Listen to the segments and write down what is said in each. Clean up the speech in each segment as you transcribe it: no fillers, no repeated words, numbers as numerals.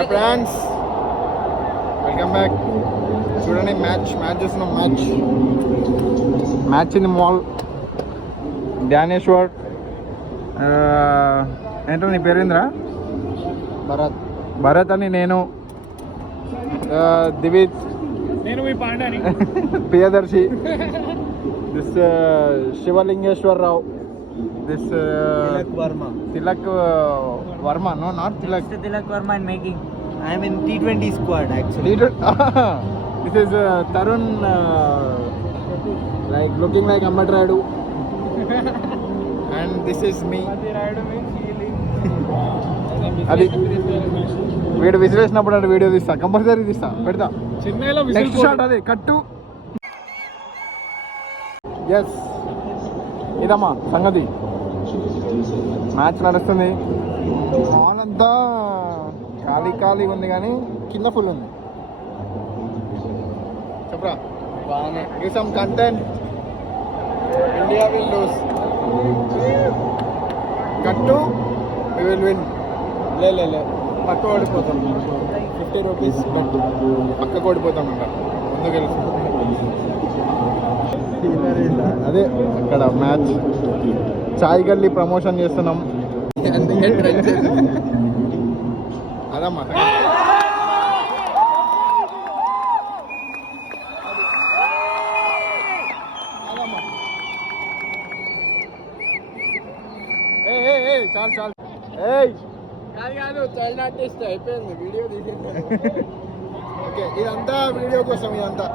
Hi friends, welcome back. చూడండి match చూస్తున్నాం. Match in the mall. Dhyaneshwar, ఏంటో నీ పేరేంద్రా? భరత్ అని నేను, దివిత్, నేను మీ పాండాని, Priyadarshi, this Shivalingeswara Rao, this Tilak Verma. No, not Tilak. Mr. Tilak Verma in making. I am in T20 squad actually. This is Tarun, like looking like Ahmed Radu. And this is me. అది వీడు విసిరేసినప్పుడు అంటే వీడియో తీస్తా, కంపల్సరీ తీస్తా, పెడతా. నెక్స్ట్ షాట్ అదే కట్టు. ఎస్, ఇదమ్మా సంగతి. మ్యాచ్ నడుస్తుంది. హాల్ అంతా ఖాళీగా ఉంది కానీ కింద ఫుల్ ఉంది. చెప్పరా, బాగానే give some content. India will lose. కట్టు, వి విల్ విన్. లే పక్క ఓడిపోతాం. 50 రూపీస్ బెట్, పక్కకు ఓడిపోతామంట. ముందుకు వెళ్తాం. అదే అక్కడ మ్యాచ్. చాయ్ గల్లీ ప్రమోషన్ చేస్తున్నాం, అందుకే ట్రై చేస్తున్నాం. అదమ్మా చాలు. కాదు చైల్డ్ ఆర్టిస్ట్ అయిపోయింది. వీడియో తీసి ఓకే, ఇదంతా వీడియో కోసం. ఇదంతా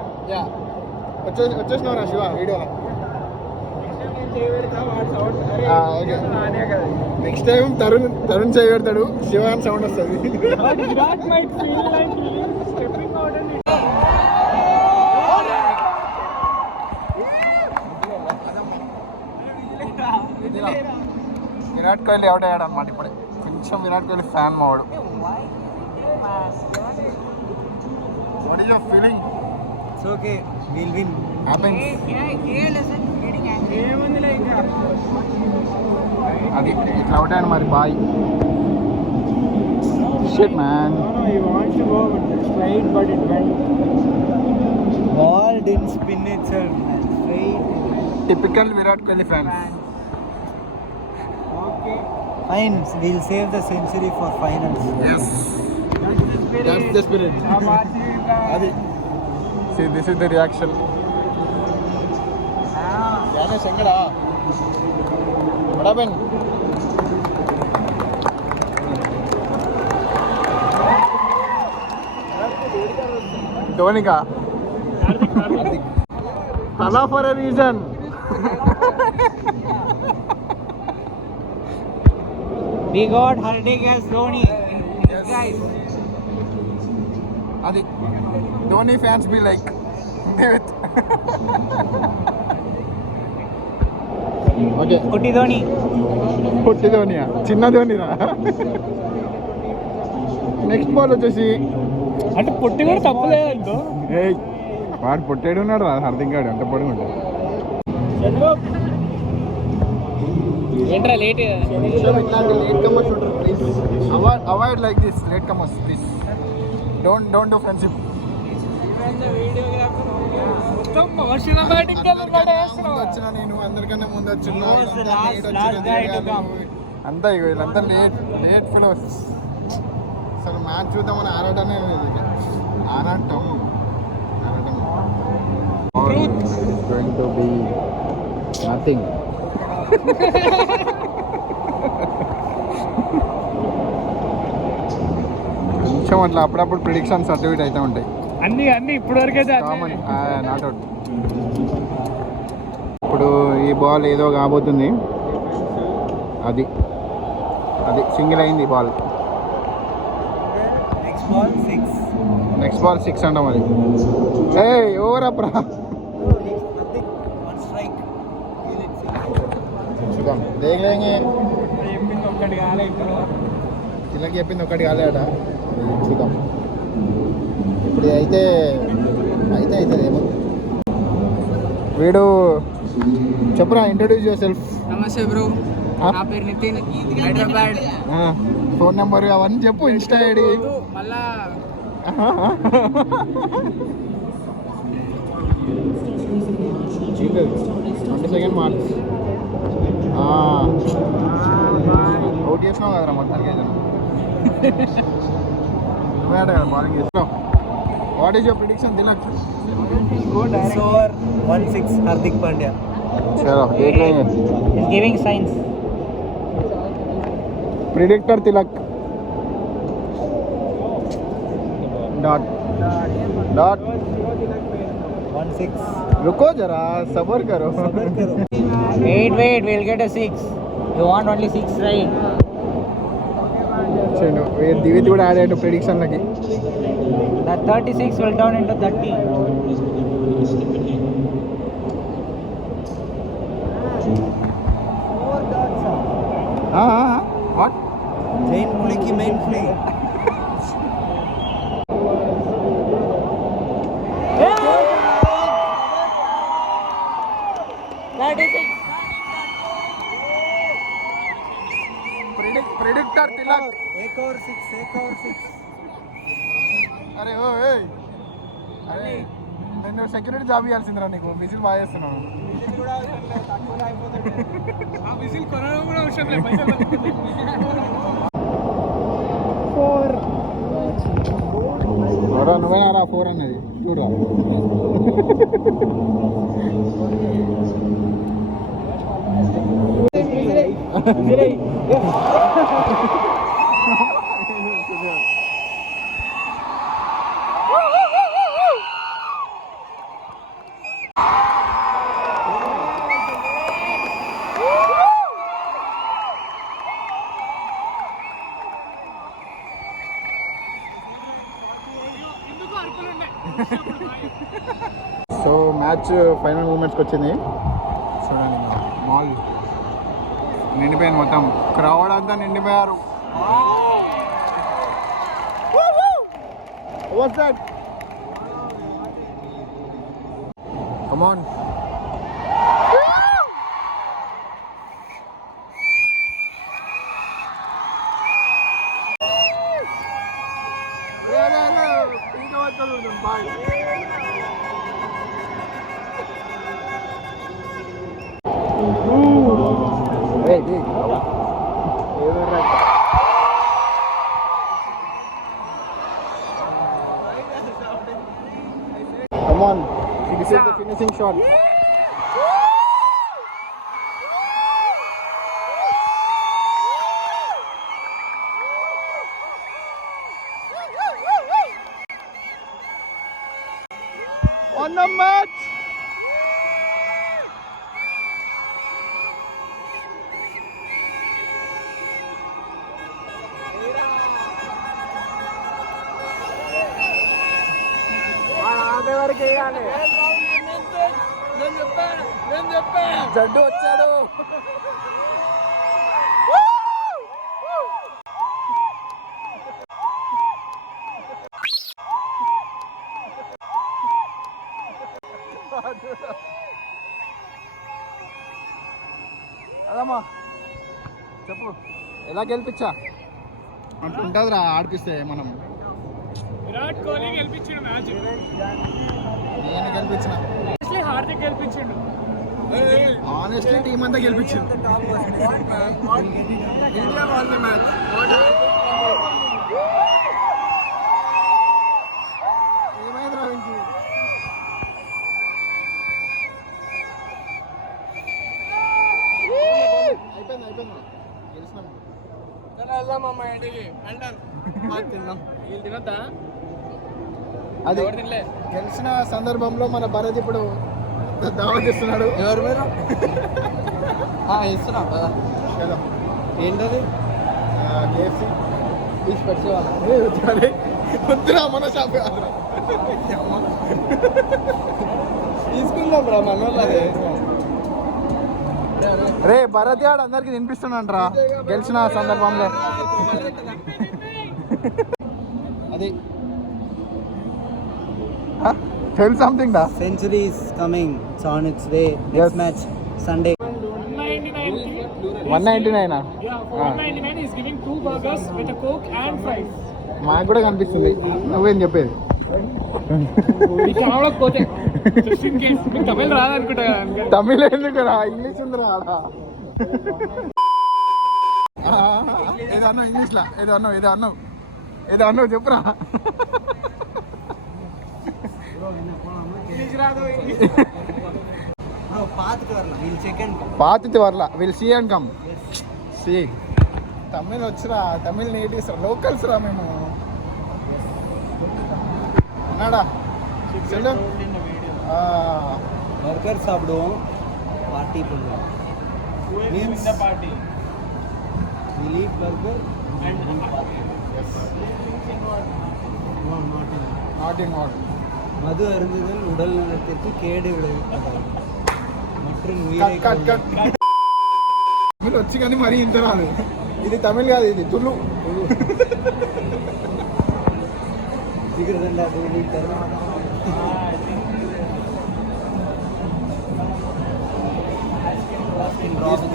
వచ్చేసినావు రా శివ వీడియోలో. నెక్స్ట్ టైం తరుణ్ చేయబెడతాడు, శివ అని సౌండ్ వస్తుంది. విరాట్ కోహ్లీ అవుట్ అయ్యాడు అనమాట. ఇప్పుడే కొంచెం విరాట్ కోహ్లీ ఫ్యాన్ మావాడు. What is your feeling? It's okay, we'll win. Happens. అది ఇట్లా అవుట్ అయ్యాడు మరి. Boy shit man. he wants to go straight but it went. Ball didn't spin itself, man. Straight. Typical Virat Kohli fans. Okay, Fine, we'll save the century for finals. Yes, that's the spirit. అది see, this is the reaction. యానే సంగడా బడబెన్. ధోనికా తలా for a reason. We got Hardik as Dhoni. Yes, guys. అది Dhoni fans be like okay. Kutti Dhoni. పొట్టి ధోనియా, చిన్న ధోనిరా. నెక్స్ట్ బాల్ వచ్చేసి అంటే పొట్టి కూడా తప్పలేదు. ఏయ్, వాడు పొట్టేడు ఉన్నాడు రా, హార్దిక్ గాడు అంత పొడి ఉంటాడు. ఏంట్రా లేట్? ఇట్లాంటి లేట్ కమర్స్ ఉంటారు. Please avoid like this late comers. Please don't do friendship. వచ్చిన నేను అందరికన్నా ముందు వచ్చిన అంతా ఇగో వీళ్ళంతా లేట్ ఫెలోస్. అసలు మ్యాచ్ చూద్దామని ఆరాటమే ఆరాటం. Going to be nothing. కొంచెం అట్లా అప్పుడప్పుడు ప్రిడిక్షన్స్ అటు ఇటు అయితే ఉంటాయి. అన్ని ఇప్పుడు వరకు అయితే కామన్, నాట్ అవుట్. ఇప్పుడు ఈ బాల్ ఏదో కాబోతుంది. అది సింగిల్ అయింది బాల్. నెక్స్ట్ బాల్ 6 అంట మరి. ఏ ఓవర్ అప్రా. చూద్దాం, దేగలేంగే. తిలకి చెప్పింది ఒకటి కాలేట. చూద్దాం ఇప్పుడు అయితే ఏమో. వీడు చెప్పరా, ఇంట్రొడ్యూస్ యువర్ సెల్ఫ్. నమస్తే బ్రో, నా పేరు నితిన్, హైదరాబాద్. ఫోన్ నెంబర్ అవన్నీ చెప్పు, ఇన్స్టా ఐడి. మళ్ళా సెకండ్ మార్క్స్ అవుట్ చేసినావు కదరా మొత్తానికి అయితే నువ్వే ఆట కదా బౌలింగ్ చేసినావు. What is your prediction Tilak? Score 1-6 Hardik Pandya. चलो देख लेंगे. He's giving signs. Predictor Tilak. Dot dot 1-6. रुको जरा सबर करो. Wait, we'll get a 6. You want only 6, right? चलो ये दिव्य కూడా యాడ్ అయ్యాడు ప్రిడిక్షన్ లకి. That 36 will turn into 30. What? Main play ki main play. Predictor Tilak. एक और 6. అరే ఓ ఏయ్ అరే నేను సెక్యూరిటీ జాబ్ ఇవ్వాల్సిందిరా నీకు. విజిల్ బాగా చేస్తున్నావు. ఆ విజిల్ కొనడం కూడా అవసరం లేదు, పైసలు దొరుకుతాయి. నువ్వేనారా 4 అన్నది చూడరా. సో మ్యాచ్ ఫైనల్ మూమెంట్స్కి వచ్చింది. చూడండి మాల్ నిండిపోయింది, మొత్తం క్రౌడ్ అంతా నిండిపోయారు. What's that? Come on. Come on, this is the finishing shot. On the match. Jaddu వచ్చాడు. అదమ్మా చెప్పు, ఎలా గెలిపించా అంటుంటుందిరా ఆడిపిస్తే మనం. విరాట్ కోహ్లీ గెలిపించిండు మ్యాచ్. నేను గెలిపించిన, హార్దిక్ గెలిపించిండు. ఆనెస్ట్లీ టీం అంతా గెలిపించింది. India won the match. ఏమైంది రావించి? అయిపోయింది గెలిచినాం. అది గెలిచిన సందర్భంలో మన భరత్ ఇప్పుడు దావత్ ఇస్తున్నాడు. ఎవరు మీరు? ఇస్తున్నా కదా. ఏంటది? కేఎఫ్సీ వద్దురా, మన షాప్ కాదురా. తీసుకుందాం రా మన వాళ్ళు. అదే రే భరత్ గాడు అందరికి తినిపిస్తున్నాడు రా గెలిచిన సందర్భంలో. అది టెల్ సంథింగ్ దా. Century is coming. It's on its way. Next match Sunday. 199 Yeah, for 199 he's giving 2 burgers with a coke and fries. మాకు కూడా కనిపిస్తుంది, నువ్వేం చెప్పేది? మీకు రావడకపోతే just in case మీకు తమిళ రాదనుకుంటా కదా. తమిళ ఎందుకు రా, ఇంగ్లీష్ ఉంది రా. ఏదో అన్నావు ఇంగ్లీష్లో, ఏదో అన్నావు చెప్పురా. పాతితే వర్లా will see and come see. Tamil వచ్చిరా, తమిళ్ నేటివ్స్ రా, లోకల్స్ రా మేము. అన్నాడా சொல்லு. பர்கர் சாப்பிடுவோம், பார்ட்டி பண்ணுவோம். Means the party. We eat burger and we party. Yes. No, not in. மது அருந்துதல் உடல் நலத்திற்கு கேடு விளைவிப்பதாகும் மற்றும் உயிரை తమిళ్ వచ్చి కానీ మరీ ఇంత రాదు. ఇది తమిళ్ కాదు, ఇది తులు. జిగర్దండా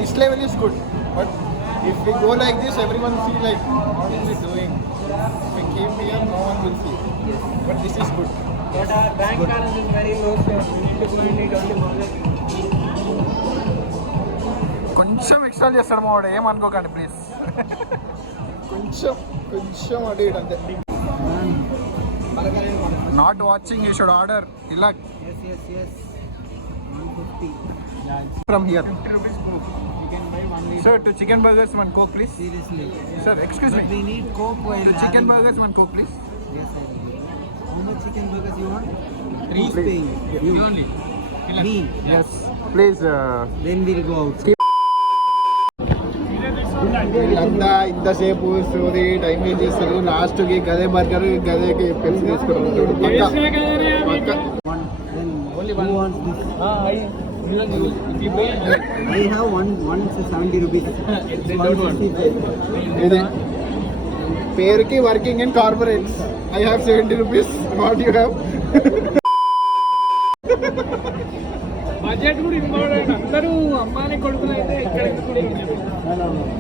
This level is good, but if we go like this, everyone see like what is it doing. If we came here, no one will see. Yes. But this is good. But our bank balance is very low, sir. We need to go and eat only burger. కొంచెం ఎక్స్ట్రా చేస్తాడు మా వాడు, ఏమనుకోకండి ప్లీజ్. కొంచెం అటు ఇటు అంతే. Not watching, you should order. ఇలా yes 150 from here. 50 rupees coke. You can buy 1 liter. Sir, to chicken burgers, 1 coke please. seriously. Sir, excuse But we me. need coke while To chicken having- burgers, 1 coke please. Yes, I will. How much chicken burgers you want? Three. Who's paying? You only. Me. Yes, please. Then we'll go out. వీళ్ళంతా ఇంతసేపు సోది time waste చేస్తారు. లాస్ట్కి గదే బర్గర్ గదేకి పెప్సీ తీసుకుంటారు. Tasty కదనే మీకు. One. Then who wants this? If you pay, I have one 70 rupees. They don't want. 165. ఇది పేరుకి working in corporates. I have 70 rupees. What you have? Budget కూడా ఇంపార్టెంట్. అందరూ అమ్మాని కొడుకులు అయితే ఇక్కడ ఎందుకు కొడుకులు?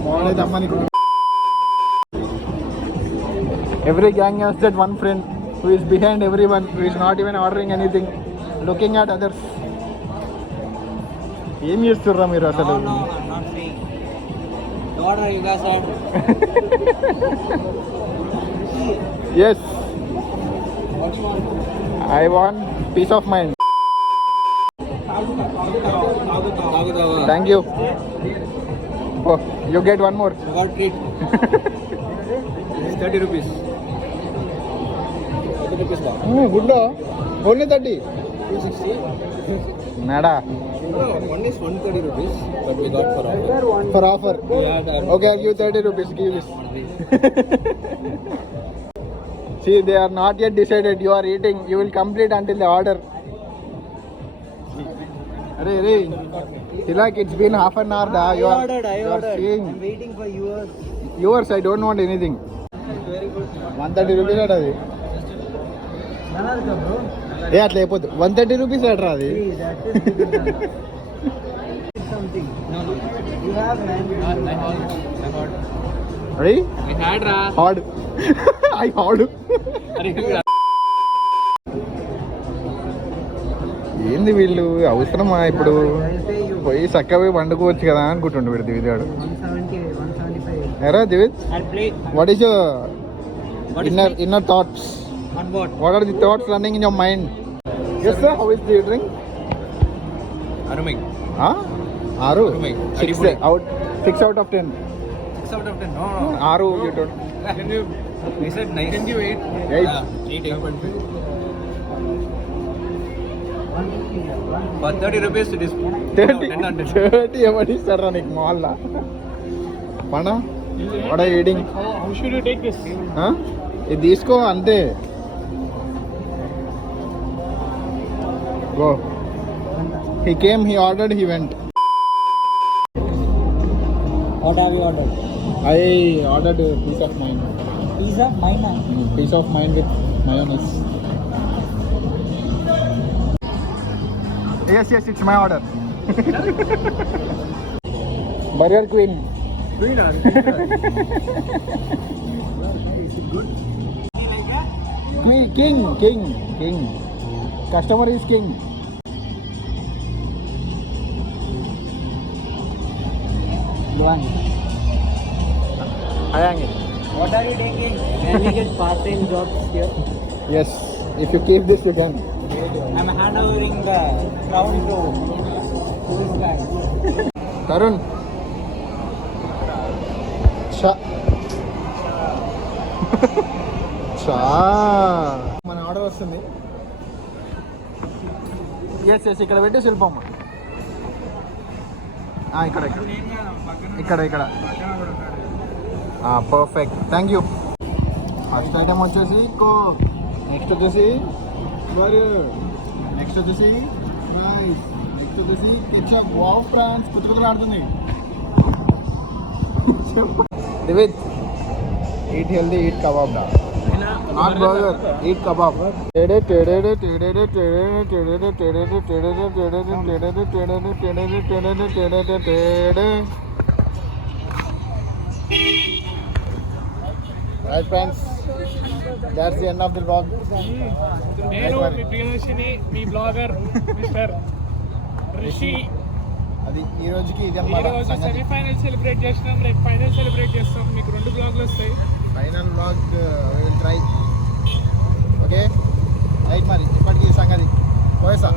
బాగుండేది అమ్మని. Every gang has that one friend who is behind every one, who is not even ordering anything, looking at others. ఏం చేస్తుర్రా మీరు అసలు? No, I'm not saying. The order you guys order. Yes, I want peace of mind. Thank you. Oh, you get one more. Got it. 30 rupees. గుడ్లో only 30. 260. నాడా One is 130 rupees, but we got for offer. For offer. Okay, I'll give 30 rupees. Give this. See, they are not yet decided. You are eating. You will complete until they order. Arey, Tilak, it's been half an hour. Da. I ordered. You are seeing. I'm waiting for yours. Yours, I don't want anything. Very good. 130 rupees అట అది. Nanarka, bro. ఏ అట్లా అయిపోద్దు. 130 rupees అట్రా అది. Hey, that is bigger than something. No. You have man. I heard. Ready? I had ra. Hard. I hard. ఏంది వీళ్ళు అవసరమా ఇప్పుడు? I'll pay you. పోయి చక్కగా పోయి వండుకోవచ్చు కదా అనుకుంటుండు వీడు దివిదాడు. 175. ఎరా Divit, I'll play. What is your What is inner thoughts? On what? What are the thoughts running in your mind? Yes sir, how is the drink? Arumai. Huh? Aru? Arumai. 6 out of 10. 6 out of 10. No. Aru, you don't. Can you? I said nice. Can you wait? 8. 8.5. For 30 rupees it is 30 ఎవరు ఇస్తారా నీకు మాల్లా? పనా what are eating? How should you take this? ఇది తీసుకో అంతే. Go. He came, he ordered, he went. What have you ordered? I ordered a piece of mine. Pizza? Mine. Piece of mine with mayonnaise. Yes, it's my order. Burger queen king king king customer is king. What are you taking? Can we get part-time jobs here? Yes, if you keep this you can. I'm handovering the crown to this guy. Tarun చా చా మన ఆర్డర్ వస్తుంది. Yes yes ఇక్కడ పెట్టి శిల్పమ్మ ఇక్కడ ఇక్కడ ఇక్కడ ఇక్కడ perfect thank you. First item వచ్చేసి నెక్స్ట్ వచ్చేసి బర్గర్, నెక్స్ట్ వచ్చేసి రైస్, నెక్స్ట్ వచ్చేసి కెచప్. వావ్ ఫ్రాన్స్ కొత్త కొత్తగా ఆడుతుంది. Divit eat healthy, eat kebab డా, నాట్ బర్గర్, ఈట్ కబాబ్. టేడే టేడే టేడే టేడే టేడే టేడే టేడే టేడే టేడే టేడే టేడే టేడే టేడే. Right friends, that's the end of the vlog. నేను మీ ప్రియదర్శిని, మీ బ్లాగర్ మిస్టర్ రిషి. అది ఈ రోజుకి ఇది ఈ రోజు సెమీఫైనల్ సెలబ్రేట్ చేసినాం, రేపు ఫైనల్ సెలబ్రేట్ చేస్తాం. మీకు 2 బ్లాగ్లు వస్తాయి. Final vlog will try. Okay right, మరి ఇప్పటికీ సంగతి పోయేసా.